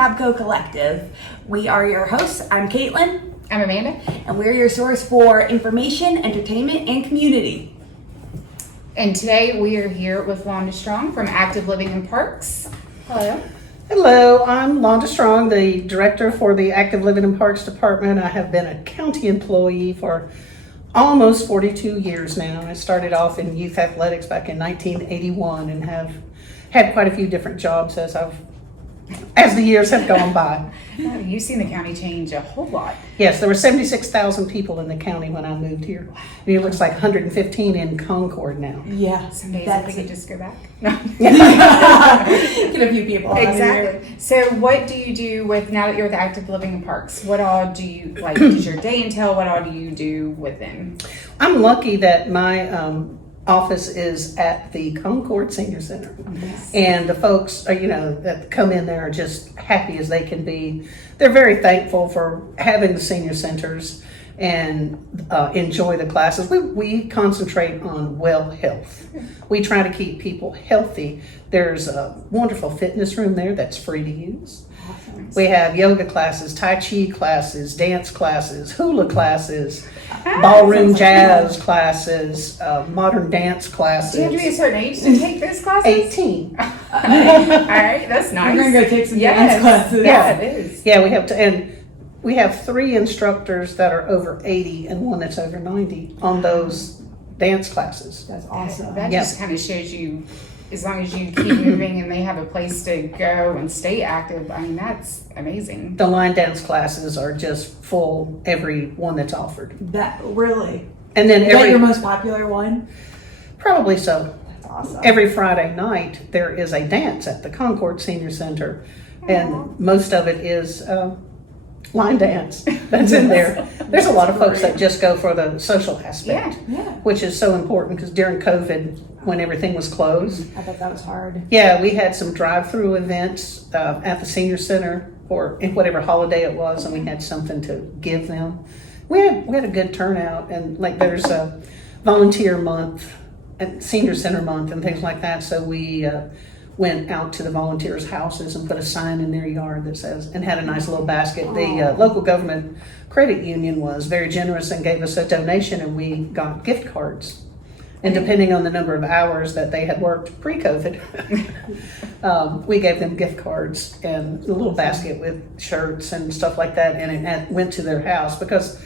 CabCo Collective. We are your hosts. I'm Caitlin. I'm Amanda. And we're your source for information, entertainment, and community. And today we are here with Londa Strong from Active Living in Parks. Hello. Hello, I'm Londa Strong, the director for the Active Living in Parks Department. I have been a county employee for almost 42 years now. I started off in youth athletics back in 1981 and have had quite a few different jobs as the years have gone by. You've seen the county change a whole lot. Yes, there were 76,000 people in the county when I moved here. And it looks like 115 in Concord now. Yeah. Some days I could just go back. Get a few people out of here. Exactly. So what do you do now that you're with Active Living in Parks? What all do you, does your day entail? What all do you do with them? I'm lucky that my office is at the Concord Senior Center. Yes. And the folks, that come in there are just happy as they can be. They're very thankful for having the senior centers and enjoy the classes. We concentrate on well health. We try to keep people healthy. There's a wonderful fitness room there that's free to use. Awesome. We have yoga classes, Tai Chi classes, dance classes, hula classes, ballroom jazz classes, modern dance classes. Do you have to be a certain age to take those classes? 18. All right, that's nice. I'm going to go take some dance classes. Yeah, it is. Yeah, we have 3 instructors that are over 80 and one that's over 90 on those dance classes. That's awesome. That Yeah. just kind of shows you, as long as you keep moving and they have a place to go and stay active, I mean, that's amazing. The line dance classes are just full, every one that's offered. That really. And then Is that your most popular one? probably so. That's awesome. Every Friday night, there is a dance at the Concord Senior Center, and most of it is line dance that's in there. There's a lot of folks that just go for the social aspect, Yeah. which is so important because during COVID, when everything was closed, I bet that was hard. yeah, we had some drive-through events at the Senior Center or in whatever holiday it was, and we had something to give them. We had a good turnout, and there's a volunteer month and Senior Center month and things like that, so we went out to the volunteers' houses and put a sign in their yard that says, and had a nice little basket. The local government credit union was very generous and gave us a donation, and we got gift cards. And depending on the number of hours that they had worked pre-COVID, we gave them gift cards and a little basket with shirts and stuff like that, and it went to their house because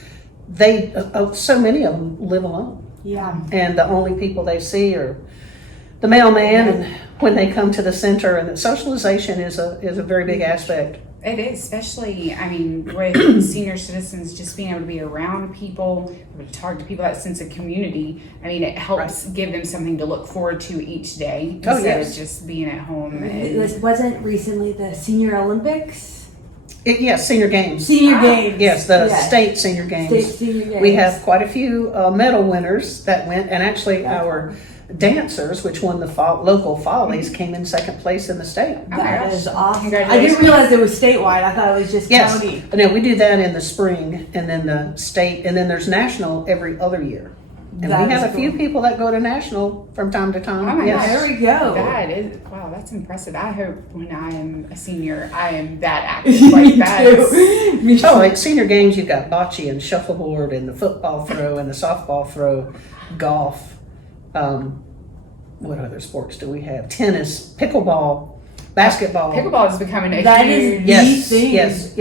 so many of them live alone. Yeah. And the only people they see are the mailman and when they come to the center, and that socialization is a very big aspect. It is, especially, I mean, with senior citizens, just being able to be around people, able to talk to people, that sense of community. I mean, it helps give them something to look forward to each day instead of just being at home. It wasn't recently the Senior Olympics? Yes, senior games. Senior games. Yes, the state senior games. State senior games. We have quite a few medal winners that went, and actually our dancers, which won the local follies, came in second place in the state. That is awesome. I Congratulations. didn't realize it was statewide. I thought it was just Yes, county. no, we do that in the spring, and then the state, and then there's national every other year. And That we have is a few cool. people that go to national from time to time. Oh my Yes. gosh. There we go. That is, wow, that's impressive. I hope when I am a senior, I am that active like that. Me too. Oh, like senior games, you've got bocce and shuffleboard and the football throw and the softball throw, golf. What other sports do we have? Tennis, pickleball, basketball. Pickleball is becoming a That is huge... Yes, thing. yes.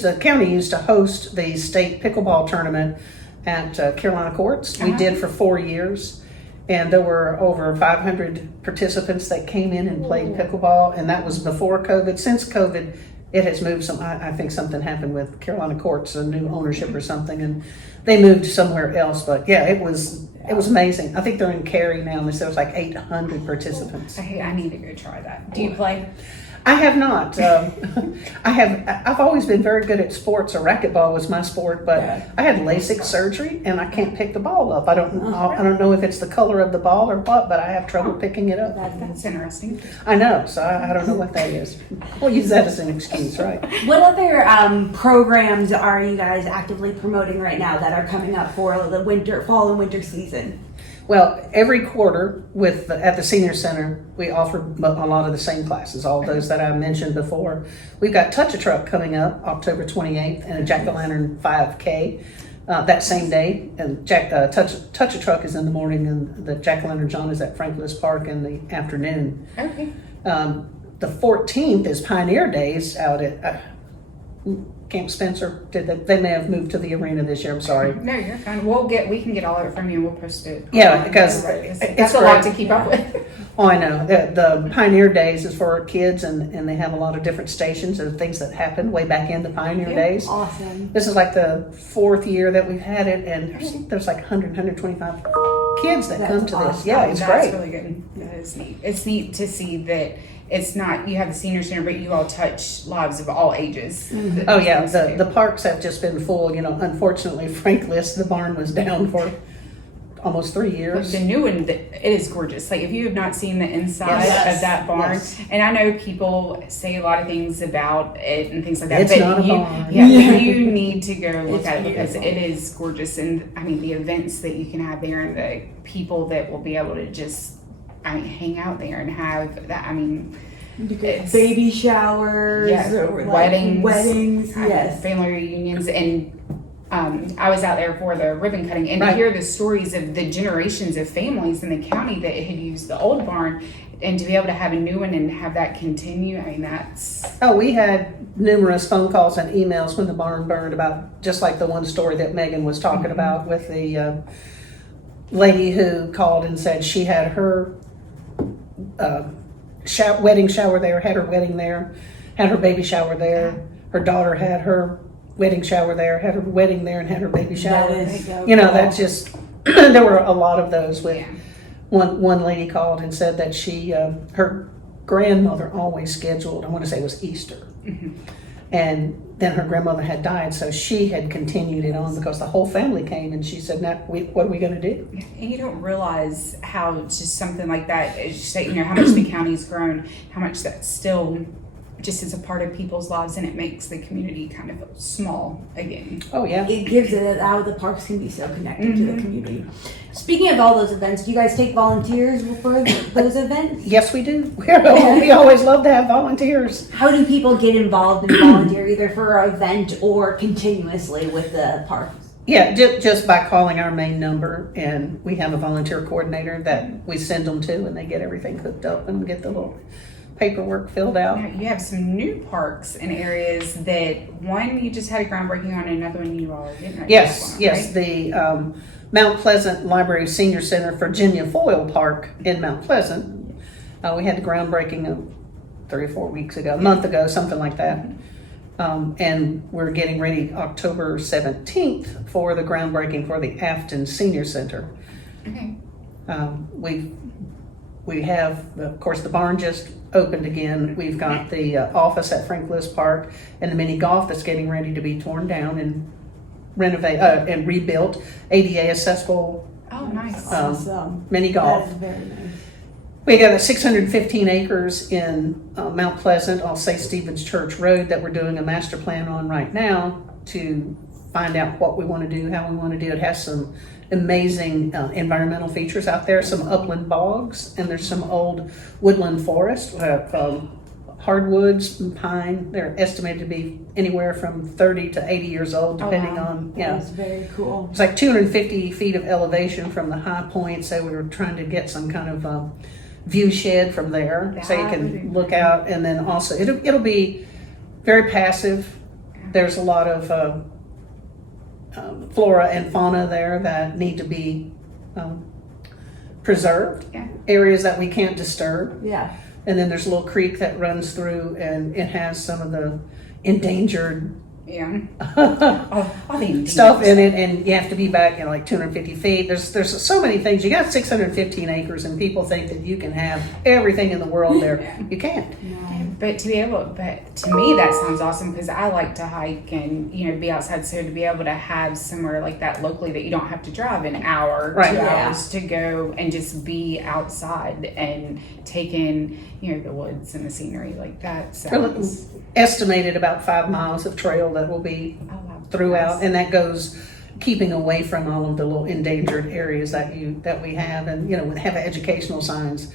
The county used to host the state pickleball tournament at Carolina Courts. We did for 4 years, and there were over 500 participants that came in and played pickleball, and that was before COVID. Since COVID, it has moved I think something happened with Carolina Courts, a new ownership or something, and they moved somewhere else. But yeah, it was amazing. I think they're in Cary now, and there was like 800 participants. I need to go try that. Do you play? I have not. I've always been very good at sports. Racquetball was my sport, but I had LASIK surgery and I can't pick the ball up. I don't know if it's the color of the ball or what, but I have trouble picking it up. That's interesting. I know, so I don't know what that is. We'll use that as an excuse, right? What other programs are you guys actively promoting right now that are coming up for the fall and winter season? Well, every quarter at the senior center, we offer a lot of the same classes, all those that I mentioned before. We've got Touch a Truck coming up October 28th and a Jack-o'-lantern 5K that same day. And Touch a Truck is in the morning and the Jack-o'-lantern John is at Frank Lewis Park in the afternoon. Okay. The 14th is Pioneer Days out at Camp Spencer. They may have moved to the arena this year. I'm sorry. No, you're fine. We can get all of it from you and we'll post it. Yeah, because that's a lot to keep up with. Oh, I know. The Pioneer Days is for kids, and they have a lot of different stations and things that happened way back in the Pioneer Days. Awesome. This is like the 4th year that we've had it, and there's like 125 kids that come to this. Yeah, it's That's great. really good. That is neat. It's neat to see that it's not, you have the senior center, but you all touch lives of all ages. Oh yeah, the parks have just been full. Unfortunately, Frank List, the barn was down for almost 3 years. The new one, it is gorgeous. Like, if you have not seen the inside Yes. of that barn, Yes. and I know people say a lot of things about it and things like that, It's but not a barn. yeah, you need to go look It's at it because beautiful. it is gorgeous. And I mean, the events that you can have there and the people that will be able to just, hang out there and have that. It's- Baby showers, Yeah, or weddings, yes. family reunions, and I was out there for the ribbon cutting, and to Right. hear the stories of the generations of families in the county that had used the old barn, and to be able to have a new one and have that continue, that's Oh, we had numerous phone calls and emails when the barn burned about just like the one story that Megan was talking about with the lady who called and said she had her wedding shower there, had her wedding there, had her baby shower there. Her daughter had her wedding shower there, had her wedding there, and had her baby shower. That is so That's just, there were a lot of those with, yeah. one lady called and said that her grandmother always scheduled, I want to say it was Easter. And then her grandmother had died, so she had continued it on because the whole family came, and she said, "Now, what are we going to do?" And you don't realize how just something like that is just that, how much the county's grown, how much that still just is a part of people's lives, and it makes the community kind of small again. Oh yeah. It gives it how the parks can be so connected to the community. Speaking of all those events, do you guys take volunteers for those events? Yes, we do. We always love to have volunteers. How do people get involved and volunteer either for an event or continuously with the parks? Yeah, just by calling our main number, and we have a volunteer coordinator that we send them to, and they get everything hooked up and get the little paperwork filled out. Now, you have some new parks and areas that one you just had a groundbreaking on, and another one you all are getting ready Yes, to yes, right? the Mount Pleasant Library Senior Center, Virginia Foyle Park in Mount Pleasant. We had the groundbreaking 3 or 4 weeks ago, a month ago, something like that. And we're getting ready October 17th for the groundbreaking for the Afton Senior Center. Okay. We have, of course, the barn just opened again. We've got the office at Frank Lewis Park and the mini golf that's getting ready to be torn down and and rebuilt. ADA accessible Oh, nice. Awesome. mini That golf. is very nice. We got 615 acres in Mount Pleasant, off St. Stephen's Church Road, that we're doing a master plan on right now to find out what we want to do, how we want to do it. It has some amazing environmental features out there, some upland bogs, and there's some old woodland forest, hardwoods and pine. They're estimated to be anywhere from 30 to 80 years old, depending on, That's very cool. It's like 250 feet of elevation from the high point, so we were trying to get some kind of view shed from there, so you That would be can look out, and then also it'll be very passive. There's a lot of flora and fauna there that need to be preserved. Yeah. Areas that we can't disturb, Yeah. and then there's a little creek that runs through, and it has some of the endangered Yeah. All the stuff in it, and you have to be back, like 250 feet. There's so many things. You got 615 acres, and people think that you can have everything in the world there. You can't. But to me that sounds awesome because I like to hike and be outside. So to be able to have somewhere like that locally that you don't have to drive an hour, Right. 2 Yeah. hours to go and just be outside and take in the woods and the scenery like that. Sounds Estimated about 5 miles of trail that will be oh, wow. throughout, and that goes keeping away from all of the little endangered areas that we have, and have educational signs.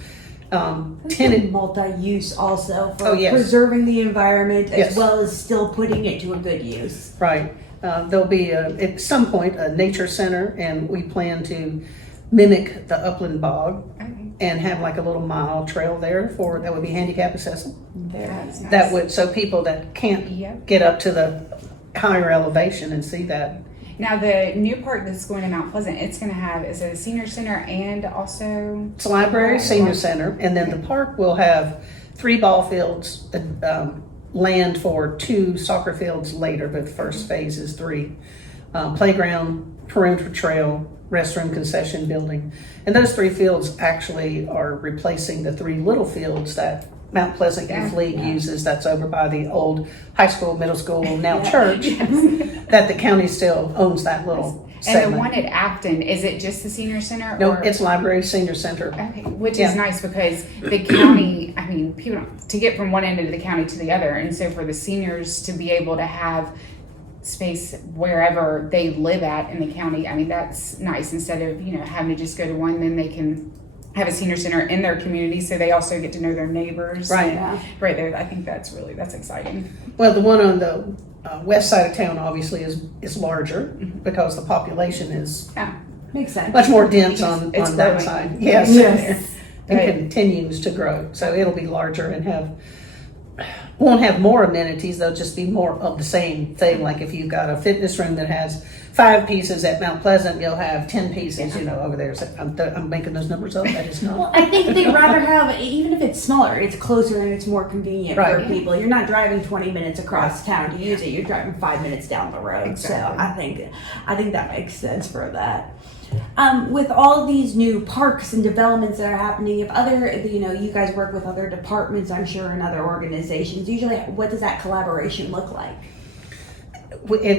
Tenant Multi-use also for Oh, yes. preserving the environment as Yes. well as still putting it to a good use. Right. There'll be at some point a nature center, and we plan to mimic the upland bog Okay. and have like a little mile trail there that would be handicap accessible. That's nice. That would, so people that can't Yep. get up to the higher elevation and see that. Now the new park that's going to Mount Pleasant, it's going to have, is it a senior center and also? It's a library, senior center, and then the park will have 3 ball fields, land for 2 soccer fields later, but the first phase is 3. Playground, perimeter trail, restroom, concession building. And those 3 fields actually are replacing the 3 little fields that Mount Pleasant Youth League uses. That's over by the old high school, middle school, now church, that the county still owns that little And segment. the one at Afton, is it just the senior center? No, or? it's library, senior center. Okay, which Yeah. is nice because the county, I mean, people don't, to get from one end of the county to the other, and so for the seniors to be able to have space wherever they live at in the county, I mean, that's nice. Instead of, having to just go to one, then they can have a senior center in their community, so they also get to know their neighbors. Right. And right there, I think that's exciting. Well, the one on the west side of town obviously is larger because the population is Yeah. Makes sense. much more dense on It's that growing. side. Yes. Yes. And Right. continues to grow. So it'll be larger and won't have more amenities. They'll just be more of the same thing. Like if you've got a fitness room that has 5 pieces at Mount Pleasant, you'll have 10 pieces, over there. So I'm making those numbers up. That is Well, not. I think they'd rather have, even if it's smaller, it's closer and it's more convenient Right. for people. You're not driving 20 minutes across town to use it. You're driving 5 minutes down the road. Exactly. So I think that makes sense for that. With all these new parks and developments that are happening, if you guys work with other departments, I'm sure, and other organizations, usually what does that collaboration look like?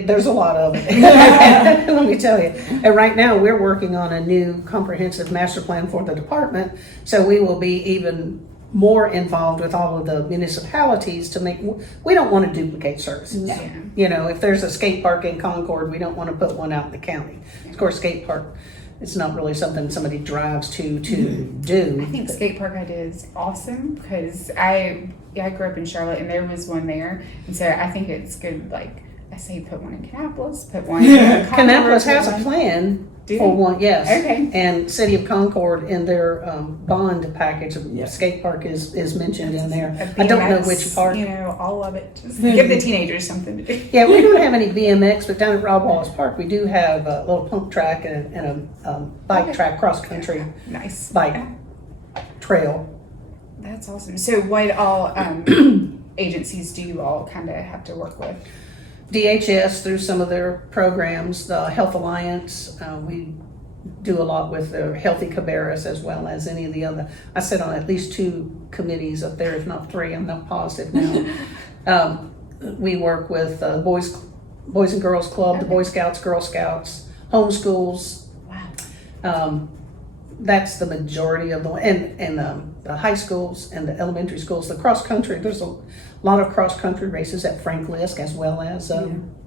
There's a lot of it. Let me tell you. And right now, we're working on a new comprehensive master plan for the department, so we will be even more involved with all of the municipalities to make. We don't want to duplicate services. Yeah. If there's a skate park in Concord, we don't want to put one out in the county. Of course, skate park, it's not really something somebody drives to do. I think skate park idea is awesome because I grew up in Charlotte and there was one there, and so I think it's good. Like I say, put one in Kannapolis, put one. in Concord, Kannapolis has put a one- plan Do for they? one, yes. Okay. And City of Concord in their bond package, Yeah. skate park is mentioned in there. A I don't know BMX, which park. all of it. Just give the teenagers something to do. Yeah, we don't have any BMX, but down at Rob Wallace Park, we do have a little pump track and a bike Okay. track, cross-country Nice. bike trail. That's awesome. So what all agencies do you all kind of have to work with? DHS through some of their programs, the Health Alliance, we do a lot with the Healthy Cabarrus as well as any of the other. I sit on at least 2 committees up there, if not 3. I'm not positive now. We work with Boys and Girls Club, the Boy Scouts, Girl Scouts, homeschools. Wow. That's the majority of and the high schools and the elementary schools. The cross country, there's a lot of cross country races at Frank Lisk as well as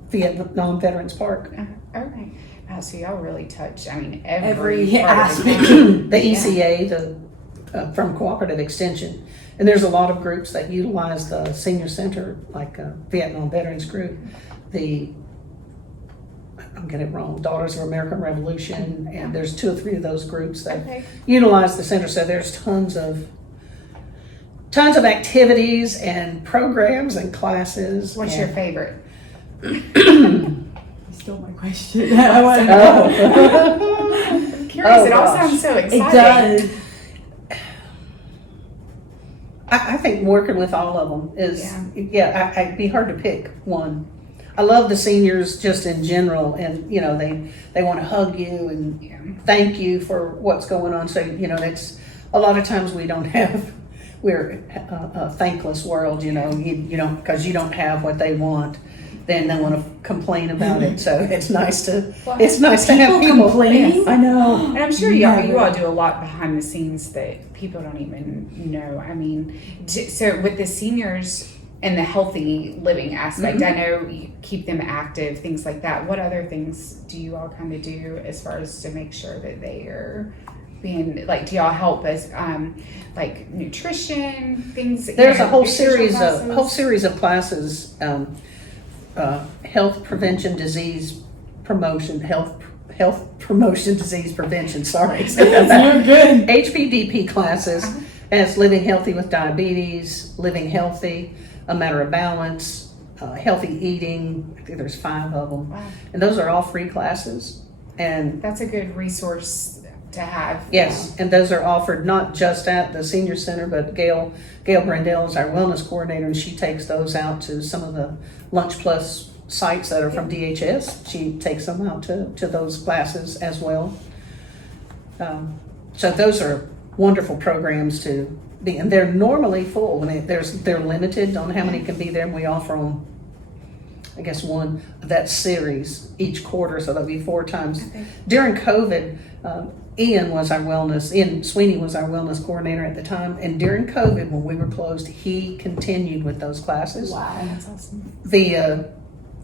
Vietnam Veterans Park. Okay. Wow, so y'all really touch, every Every part of aspect. the The ECA, from Cooperative Extension, and there's a lot of groups that utilize the senior center, like Vietnam Veterans Group, I'm getting it wrong, Daughters of American Revolution, and there's 2 or 3 of those groups that Okay. utilize the center. So there's tons of activities and programs and classes. What's your favorite? You stole my question. I want to know. I'm curious. It all gosh. sounds so exciting. It does. I think working with all of them is, it'd be hard to pick one. I love the seniors just in general, and they want to hug you and thank you for what's going on. So that's a lot of times we're a thankless world. You don't, because you don't have what they want, then they want to complain about it. So it's nice to have people complaining. I know. And I'm sure you all do a lot behind the scenes that people don't even know. So with the seniors, and the healthy living aspect. I know you keep them active, things like that. What other things do you all kind of do as far as to make sure that they are being, like, do y'all help as like nutrition things? There's a whole nutritional series of classes, health prevention, disease promotion, health promotion, disease prevention. Sorry, You're good. HPDP classes. As living healthy with diabetes, living healthy, a matter of balance, healthy eating. I think there's 5 of them, Wow. and those are all free classes. And That's a good resource to have. yes, and those are offered not just at the senior center, but Gail Brandell is our wellness coordinator, and she takes those out to some of the Lunch Plus sites that are from DHS. She takes them out to those classes as well. So those are wonderful programs to be, and they're normally full. They're limited on how many can be there, and we offer them, I guess, one of that series each quarter, so that'll be 4 times. Okay. During COVID, Ian Sweeney was our wellness coordinator at the time, and during COVID, when we were closed, he continued with those classes Wow. That's awesome. via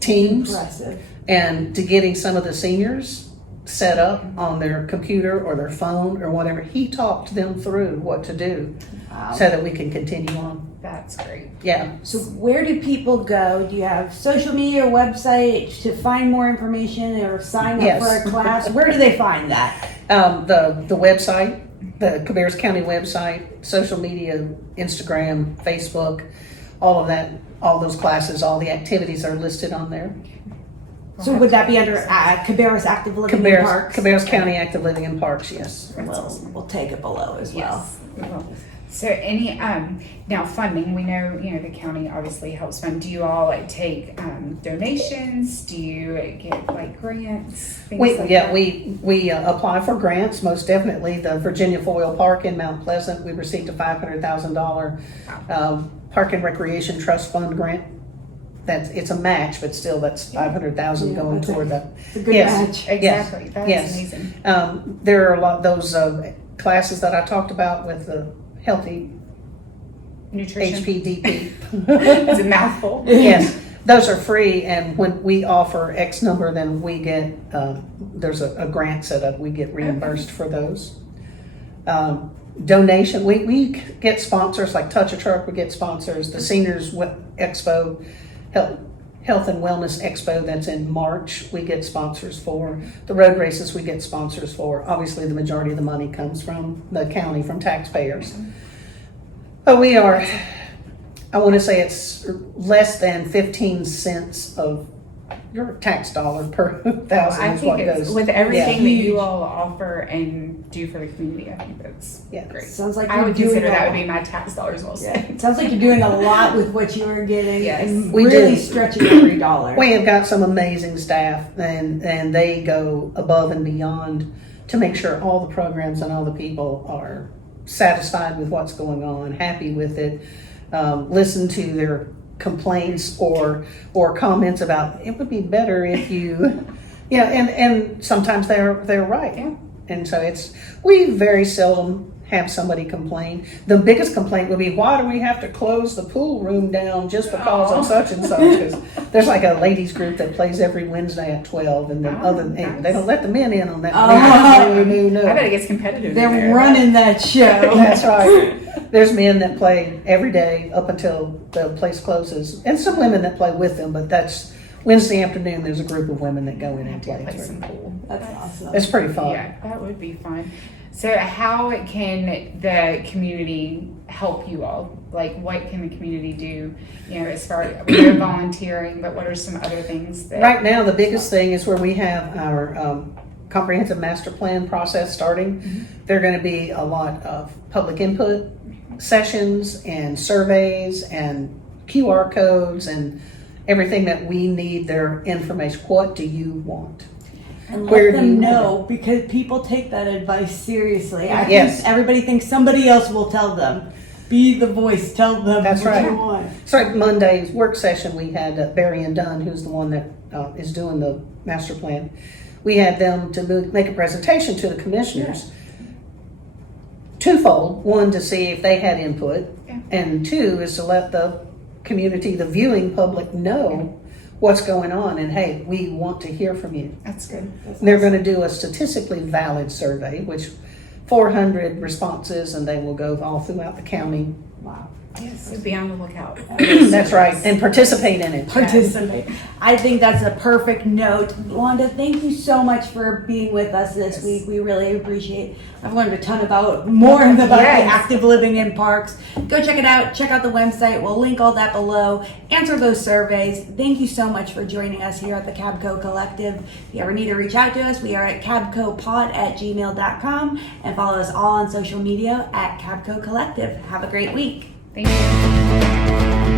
Teams, Impressive. and to getting some of the seniors set up on their computer or their phone or whatever. He talked them through what to do Wow. so that we can continue on. That's great. Yeah. So where do people go? Do you have social media or website to find more information or sign up Yes. for a class? Where do they find that? The website, the Cabarrus County website, social media, Instagram, Facebook, all of that, all those classes, all the activities are listed on there. So would that be under Cabarrus Active Living in Parks? Cabarrus County Active Living in Parks, yes. We'll take it below as well. Yes. we will. So any now funding, we know the county obviously helps fund. Do you all like take donations? Do you get like grants? Things like that? We apply for grants, most definitely. The Virginia Foyle Park in Mount Pleasant, we received a $500,000 Park and Recreation Trust Fund grant. It's a match, but still that's $500,000 going toward that. It's a good match. Exactly. That's Yes. amazing. There are a lot of those classes that I talked about with the healthy Nutrition. HPDP. It's a mouthful. Yes, those are free, and when we offer X number, then we get, there's a grant set up, we get reimbursed for those. Donation, we get sponsors, like Touch a Truck, we get sponsors. The Seniors Expo, Health and Wellness Expo, that's in March, we get sponsors for. The road races, we get sponsors for. Obviously, the majority of the money comes from the county, from taxpayers. But we are, I want to say it's less than 15 cents of your tax dollar per thousand I is think what it's goes. with everything that Huge. you all offer and do for the community. I think that's Yeah. great. Sounds like I you're would doing consider a that lot. would be my tax dollars well Yeah. spent. It sounds like you're doing a lot with what you are getting Yes. and We really do. stretching every dollar. We have got some amazing staff, and they go above and beyond to make sure all the programs and all the people are satisfied with what's going on, happy with it, listen to their complaints or comments about it would be better if you, and sometimes they're right. Yeah. And so we very seldom have somebody complain. The biggest complaint would be, why do we have to close the pool room down just because of such and such? 'Cause there's like a ladies group that plays every Wednesday at 12, and then Nice. they don't let the men in on that. No. I bet it gets competitive. They're in there. running that show. That's right. There's men that play every day up until the place closes, and some women that play with them, but that's Wednesday afternoon. There's a group of women that go in and play. Play some pool. That's awesome. It's pretty fun. Yeah, that would be fun. So how can the community help you all? Like, what can the community do, as far as we know volunteering, but what are some other things that... Right now, the biggest thing is where we have our comprehensive master plan process starting. Mm-hmm. There are going to be a lot of public input sessions and surveys and QR codes and everything that we need their information. What do you want? And Where let do you them want know, because people take that advice seriously. I Yes. think everybody thinks somebody else will tell them. Be the voice, tell them That's what right. you want. So like Monday's work session, we had Barry and Dunn, who's the one that is doing the master plan. We had them to make a presentation to the commissioners. Twofold: one, to see if they had input, Yeah. and two is to let the community, the viewing public know what's going on, and hey, we want to hear from you. That's good. They're going to do a statistically valid survey, which 400 responses, and they will go all throughout the county. Wow. Yes, so be on the lookout. That's right, and participate in it. Participate. I think that's a perfect note. Londa, thank you so much for being with us this week. We really appreciate it. I've learned a ton about the active living in parks. Go check it out. Check out the website. We'll link all that below. Answer those surveys. Thank you so much for joining us here at the CabCo Collective. If you ever need to reach out to us, we are at CabCoPod@gmail.com, and follow us all on social media at CabCo Collective. Have a great week. Thank you.